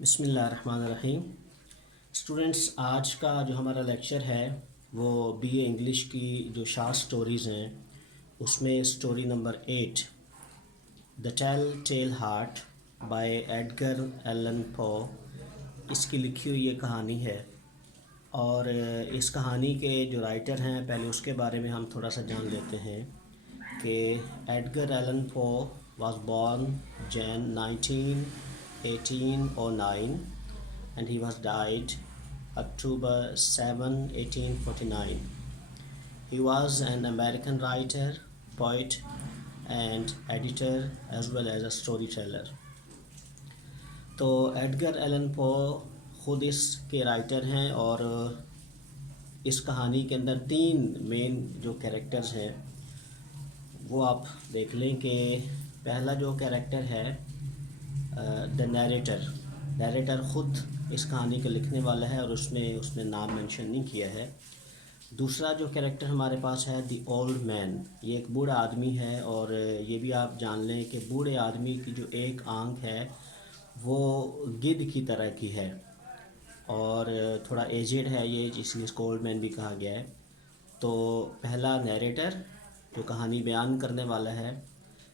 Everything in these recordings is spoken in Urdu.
بسم اللہ الرحمن الرحیم۔ اسٹوڈنٹس، آج کا جو ہمارا لیکچر ہے وہ بی اے انگلش کی جو شارٹ سٹوریز ہیں اس میں story number 8 the tell tale heart by Edgar Allan Poe, اس کی لکھی ہوئی یہ کہانی ہے۔ اور اس کہانی کے جو رائٹر ہیں پہلے اس کے بارے میں ہم تھوڑا سا جان لیتے ہیں کہ ایڈگر ایلن پو was born Jan 19, 1809 and he was died October 7, 1849. He was an American writer, poet and editor as well as a storyteller. تو ایڈگر ایلن پو خود اس کے رائٹر ہیں اور اس کہانی کے اندر 3 مین جو کیریکٹرز ہیں وہ آپ دیکھ لیں کہ پہلا جو کیریکٹر ہے دا نیریٹر خود اس کہانی کا لکھنے والا ہے اور اس نے نام مینشن نہیں کیا ہے۔ دوسرا جو کیریکٹر ہمارے پاس ہے دی اولڈ مین، یہ ایک بوڑھا آدمی ہے اور یہ بھی آپ جان لیں کہ بوڑھے آدمی کی جو ایک آنکھ ہے وہ گدھ کی طرح کی ہے اور تھوڑا ایجڈ ہے یہ، اس لیے اس کو اولڈ مین بھی کہا گیا ہے۔ تو پہلا نیریٹر جو کہانی بیان کرنے والا ہے،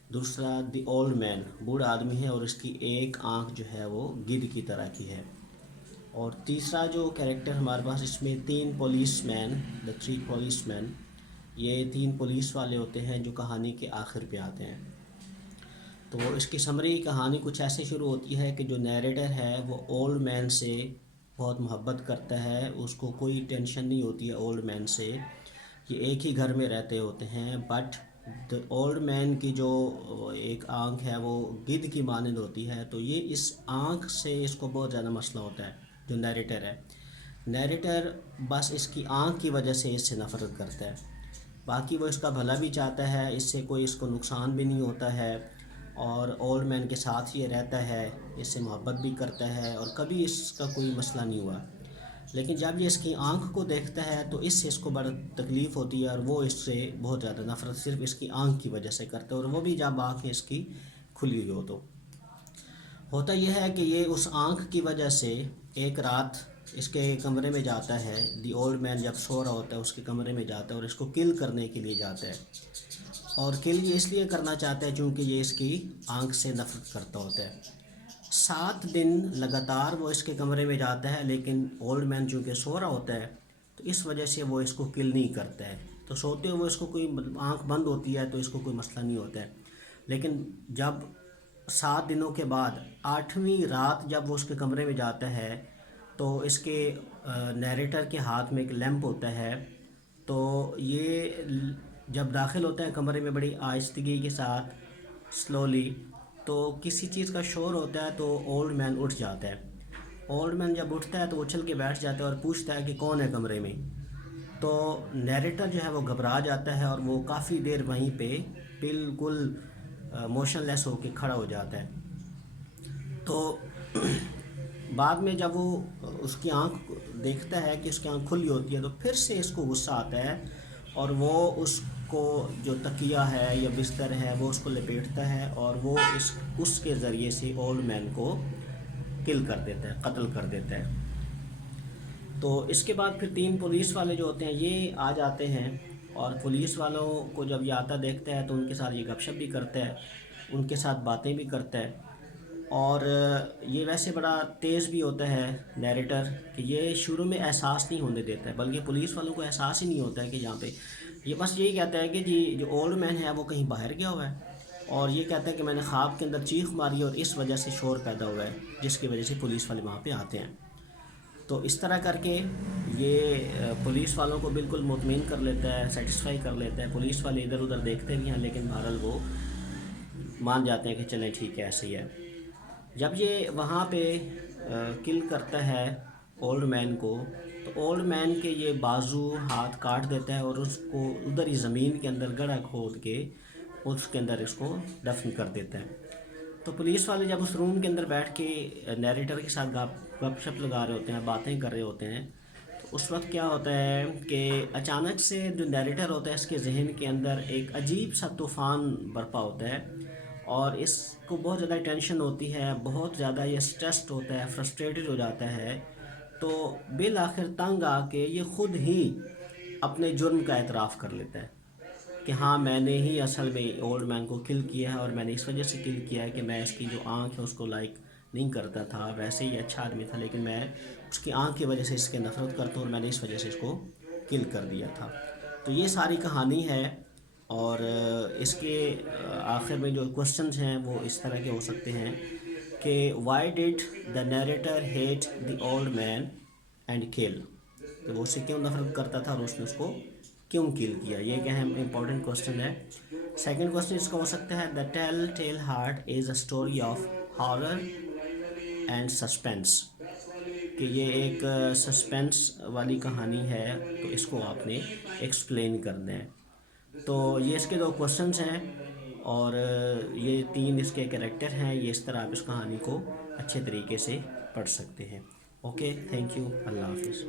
دوسرا دی اولڈ مین بوڑھا آدمی ہے اور اس کی ایک آنکھ جو ہے وہ گدھ کی طرح کی ہے، اور تیسرا جو کیریکٹر ہمارے پاس اس میں 3 پولیس مین، دا 3 پولیس مین، یہ 3 پولیس والے ہوتے ہیں جو کہانی کے آخر پہ آتے ہیں۔ تو اس کی سمری کہانی کچھ ایسے شروع ہوتی ہے کہ جو نیریٹر ہے وہ اولڈ مین سے بہت محبت کرتا ہے، اس کو کوئی ٹینشن نہیں ہوتی ہے اولڈ مین سے، یہ ایک ہی گھر میں رہتے ہوتے ہیں، بٹ دا اولڈ مین کی جو ایک آنکھ ہے وہ گدھ کی مانند ہوتی ہے، تو یہ اس آنکھ سے اس کو بہت زیادہ مسئلہ ہوتا ہے۔ جو نیریٹر ہے، نیریٹر بس اس کی آنکھ کی وجہ سے اس سے نفرت کرتا ہے، باقی وہ اس کا بھلا بھی چاہتا ہے، اس سے کوئی اس کو نقصان بھی نہیں ہوتا ہے اور اولڈ مین کے ساتھ ہی رہتا ہے، اس سے محبت بھی کرتا ہے اور کبھی اس کا کوئی مسئلہ نہیں ہوا۔ لیکن جب یہ اس کی آنکھ کو دیکھتا ہے تو اس سے اس کو بڑا تکلیف ہوتی ہے اور وہ اس سے بہت زیادہ نفرت صرف اس کی آنکھ کی وجہ سے کرتا ہے، اور وہ بھی جب آنکھیں اس کی کھلی ہوئی ہو۔ تو ہوتا یہ ہے کہ یہ اس آنکھ کی وجہ سے ایک رات اس کے کمرے میں جاتا ہے، دی اولڈ مین جب سو رہا ہوتا ہے اس کے کمرے میں جاتا ہے اور اس کو کل کرنے کے لیے جاتا ہے، اور کل یہ اس لیے کرنا چاہتا ہے چونکہ یہ اس کی آنکھ سے نفرت کرتا ہوتا ہے۔ 7 دن لگاتار وہ اس کے کمرے میں جاتا ہے، لیکن اولڈ مین چونکہ سو رہا ہوتا ہے تو اس وجہ سے وہ اس کو کل نہیں کرتا ہے، تو سوتے ہوئے اس کو کوئی آنکھ بند ہوتی ہے تو اس کو کوئی مسئلہ نہیں ہوتا ہے۔ لیکن جب 7 دنوں کے بعد 8ویں رات جب وہ اس کے کمرے میں جاتا ہے تو اس کے نیریٹر کے ہاتھ میں ایک لیمپ ہوتا ہے، تو یہ جب داخل ہوتا ہے کمرے میں بڑی آہستگی کے ساتھ سلولی، تو کسی چیز کا شور ہوتا ہے تو اولڈ مین اٹھ جاتا ہے۔ اولڈ مین جب اٹھتا ہے تو اچھل کے بیٹھ جاتا ہے اور پوچھتا ہے کہ کون ہے کمرے میں، تو نیریٹر جو ہے وہ گھبرا جاتا ہے اور وہ کافی دیر وہیں پہ بالکل موشن لیس ہو کے کھڑا ہو جاتا ہے۔ تو بعد میں جب وہ اس کی آنکھ دیکھتا ہے کہ اس کی آنکھ کھلی ہوتی ہے تو پھر سے اس کو غصہ آتا ہے اور وہ اس کو جو تکیہ ہے یا بستر ہے وہ اس کو لپیٹتا ہے اور وہ اس کے ذریعے سے اولڈ مین کو کل کر دیتا ہے، قتل کر دیتا ہے۔ تو اس کے بعد پھر 3 پولیس والے جو ہوتے ہیں یہ آ جاتے ہیں، اور پولیس والوں کو جب یہ آتا دیکھتا ہے تو ان کے ساتھ یہ گپ شپ بھی کرتا ہے، ان کے ساتھ باتیں بھی کرتا ہے، اور یہ ویسے بڑا تیز بھی ہوتا ہے نیریٹر کہ یہ شروع میں احساس نہیں ہونے دیتا ہے، بلکہ پولیس والوں کو احساس ہی نہیں ہوتا ہے کہ یہاں پہ یہ بس یہی کہتا ہے کہ جی جو اولڈ مین ہے وہ کہیں باہر گیا ہوا ہے، اور یہ کہتا ہے کہ میں نے خواب کے اندر چیخ ماری اور اس وجہ سے شور پیدا ہوا ہے جس کی وجہ سے پولیس والے وہاں پہ آتے ہیں۔ تو اس طرح کر کے یہ پولیس والوں کو بالکل مطمئن کر لیتا ہے، سیٹسفائی کر لیتا ہے، پولیس والے ادھر ادھر دیکھتے بھی ہیں لیکن بہرحال وہ مان جاتے ہیں کہ چلیں ٹھیک ہے ایسے ہی ہے۔ جب یہ وہاں پہ کل کرتا ہے اولڈ مین کو تو اولڈ مین کے یہ بازو ہاتھ کاٹ دیتا ہے اور اس کو ادھر ہی زمین کے اندر گڑھا کھود کے اس کے اندر اس کو دفن کر دیتا ہے۔ تو پولیس والے جب اس روم کے اندر بیٹھ کے نیریٹر کے ساتھ گپ شپ لگا رہے ہوتے ہیں، باتیں کر رہے ہوتے ہیں، تو اس وقت کیا ہوتا ہے کہ اچانک سے جو نیریٹر ہوتا ہے اس کے ذہن کے اندر ایک عجیب سا طوفان برپا ہوتا ہے، اور اس کو بہت زیادہ ٹینشن ہوتی ہے، بہت زیادہ یہ اسٹریسڈ ہوتا ہے، فرسٹریٹڈ ہو جاتا ہے، تو بالآخر تنگ آ کے یہ خود ہی اپنے جرم کا اعتراف کر لیتا ہے کہ ہاں میں نے ہی اصل میں اولڈ مین کو کل کیا ہے، اور میں نے اس وجہ سے کل کیا ہے کہ میں اس کی جو آنکھ ہے اس کو لائک نہیں کرتا تھا، ویسے ہی اچھا آدمی تھا لیکن میں اس کی آنکھ کی وجہ سے اس کے نفرت کرتا ہوں، اور میں نے اس وجہ سے اس کو کل کر دیا تھا۔ تو یہ ساری کہانی ہے، اور اس کے آخر میں جو کوسچنز ہیں وہ اس طرح کے ہو سکتے ہیں کہ why did the narrator hate the old man and kill, کہ وہ اس سے کیوں نفرت کرتا تھا اور اس نے اس کو کیوں کل کیا، یہ ایک اہم امپورٹنٹ کوسچن ہے۔ سیکنڈ کوسچن اس کا ہو سکتا ہے دا tell tale heart is a story of horror and suspense, کہ یہ ایک سسپینس والی کہانی ہے، تو اس کو آپ نے ایکسپلین کرنا ہے۔ تو یہ اس کے دو کوسچنز ہیں، اور یہ تین اس کے کریکٹر ہیں، یہ اس طرح آپ اس کہانی کو اچھے طریقے سے پڑھ سکتے ہیں۔ اوکے، تھینک یو، اللہ حافظ۔